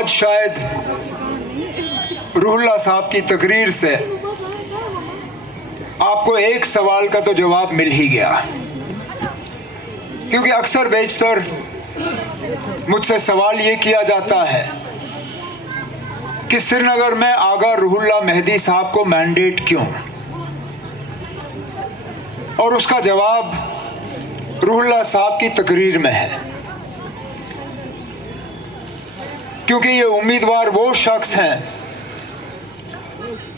आज शायद रूहुल्लाह साहब की तकरीर से आपको एक सवाल का तो जवाब मिल ही गया, क्योंकि अक्सर बेशतर मुझसे सवाल ये किया जाता है कि श्रीनगर में आगा रूहुल्लाह मेहदी साहब को मैंडेट क्यों, और उसका जवाब रूहुल्लाह साहब की तकरीर में है। क्योंकि ये उम्मीदवार वो शख्स हैं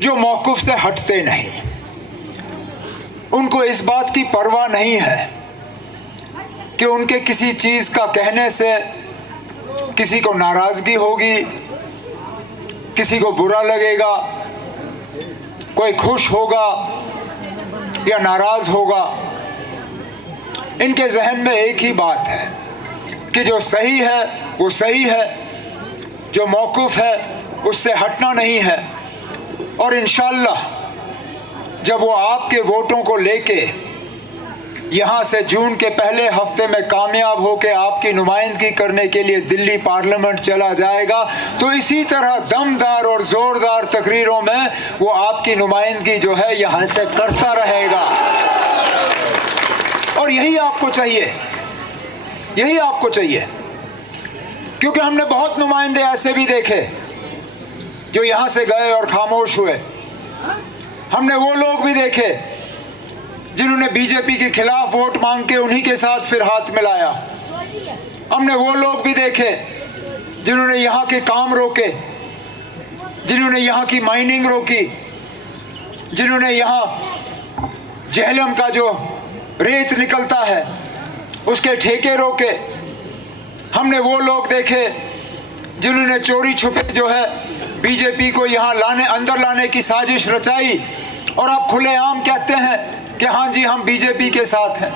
जो मौक़िफ़ से हटते नहीं, उनको इस बात की परवाह नहीं है कि उनके किसी चीज़ का कहने से किसी को नाराज़गी होगी, किसी को बुरा लगेगा, कोई खुश होगा या नाराज़ होगा। इनके जहन में एक ही बात है कि जो सही है वो सही है, जो मौक़िफ़ है उससे हटना नहीं है। और इंशाअल्लाह जब वो आपके वोटों को लेके यहाँ से जून के पहले हफ्ते में कामयाब होके आपकी नुमाइंदगी करने के लिए दिल्ली पार्लियामेंट चला जाएगा, तो इसी तरह दमदार और ज़ोरदार तकरीरों में वो आपकी नुमाइंदगी जो है यहाँ से करता रहेगा। और यही आपको चाहिए, यही आपको चाहिए, क्योंकि हमने बहुत नुमाइंदे ऐसे भी देखे जो यहाँ से गए और खामोश हुए। हमने वो लोग भी देखे जिन्होंने बीजेपी के खिलाफ वोट मांग के उन्हीं के साथ फिर हाथ मिलाया। हमने वो लोग भी देखे जिन्होंने यहाँ के काम रोके, जिन्होंने यहाँ की माइनिंग रोकी, जिन्होंने यहाँ झेलम का जो रेत निकलता है उसके ठेके रोके। हमने वो लोग देखे जिन्होंने चोरी छुपे जो है बीजेपी को यहाँ अंदर लाने की साजिश रचाई, और आप खुलेआम कहते हैं कि हाँ जी हम बीजेपी के साथ हैं।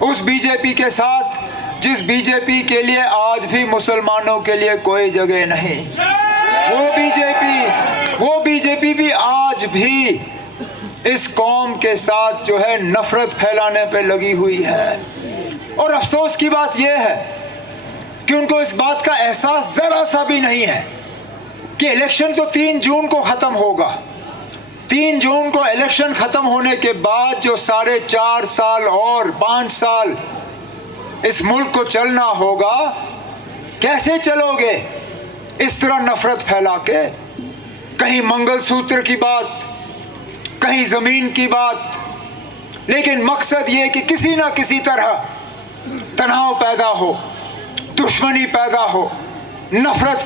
उस बीजेपी के साथ जिस बीजेपी के लिए आज भी मुसलमानों के लिए कोई जगह नहीं, वो बीजेपी भी आज भी इस कौम के साथ जो है नफरत फैलाने पे लगी हुई है। और अफसोस की बात यह है कि उनको इस बात का एहसास जरा सा भी नहीं है कि इलेक्शन तो 3 जून को ख़त्म होगा। 3 जून को इलेक्शन ख़त्म होने के बाद जो 4.5 साल और 5 साल इस मुल्क को चलना होगा, कैसे चलोगे इस तरह नफरत फैला के? कहीं मंगलसूत्र की बात, कहीं ज़मीन की बात, लेकिन मकसद ये कि किसी ना किसी तरह तनाव पैदा हो, दुश्मनी पैदा हो, नफरत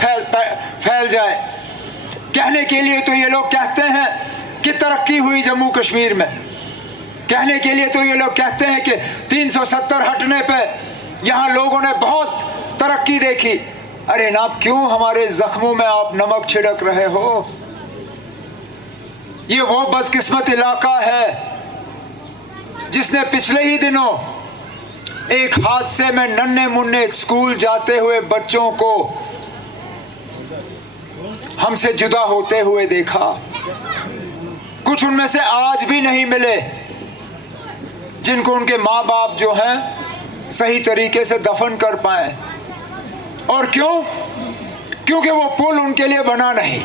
फैल जाए। कहने के लिए तो ये लोग कहते हैं कि तरक्की हुई जम्मू कश्मीर में, कहने के लिए तो ये लोग कहते हैं कि 370 हटने पे यहाँ लोगों ने बहुत तरक्की देखी। अरे नाब, क्यों हमारे जख्मों में आप नमक छिड़क रहे हो? ये वो बदकिस्मत इलाका है जिसने पिछले ही दिनों एक हादसे में नन्हे मुन्ने स्कूल जाते हुए बच्चों को हमसे जुदा होते हुए देखा। कुछ उनमें से आज भी नहीं मिले जिनको उनके माँ बाप जो हैं सही तरीके से दफन कर पाए। और क्यों? क्योंकि वो पुल उनके लिए बना नहीं,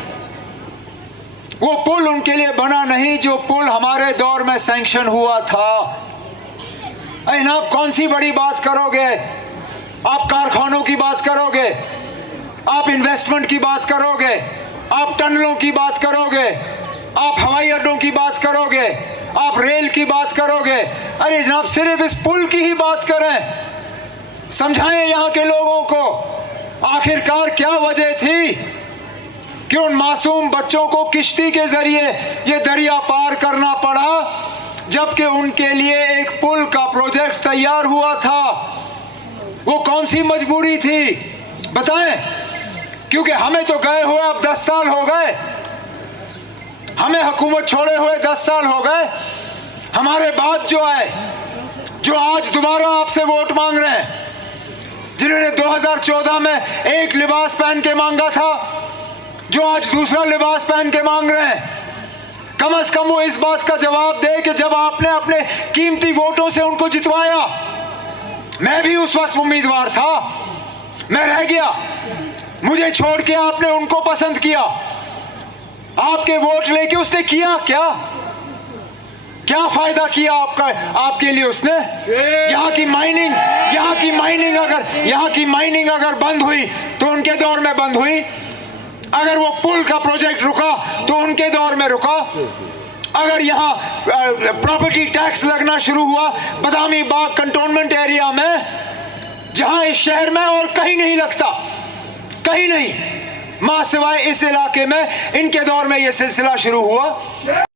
वो पुल उनके लिए बना नहीं जो पुल हमारे दौर में सैंक्शन हुआ था। आप कौन सी बड़ी बात करोगे? आप कारखानों की बात करोगे, आप इन्वेस्टमेंट की बात करोगे, आप टनलों की बात करोगे, आप हवाई अड्डों की बात करोगे, आप रेल की बात करोगे। अरे जनाब, सिर्फ इस पुल की ही बात करें, समझाएं यहाँ के लोगों को आखिरकार क्या वजह थी कि उन मासूम बच्चों को किश्ती के जरिए ये दरिया पार करना पड़ा, जबकि उनके लिए एक पुल का प्रोजेक्ट तैयार हुआ था। वो कौन सी मजबूरी थी बताएं? क्योंकि हमें तो गए हुए अब 10 साल हो गए, हमें हुकूमत छोड़े हुए 10 साल हो गए। हमारे बाद जो आए, जो आज दोबारा आपसे वोट मांग रहे हैं, जिन्होंने 2014 में एक लिबास पहन के मांगा था, जो आज दूसरा लिबास पहन के मांग रहे हैं, कम से कम वो इस बात का जवाब दे कि जब आपने अपने कीमती वोटों से उनको जितवाया, मैं भी उस वक्त उम्मीदवार था, मैं रह गया, मुझे छोड़ के आपने उनको पसंद किया, आपके वोट लेके उसने किया क्या? क्या फायदा किया आपका, आपके लिए उसने? यहाँ की माइनिंग अगर बंद हुई तो उनके दौर में बंद हुई। अगर वो पुल का प्रोजेक्ट रुका तो उनके दौर में रुका। अगर यहाँ प्रॉपर्टी टैक्स लगना शुरू हुआ बदामी बाग कंटोनमेंट एरिया में, जहां इस शहर में और कहीं नहीं लगता, कहीं नहीं, मां सिवाय इस इलाके में, इनके दौर में यह सिलसिला शुरू हुआ।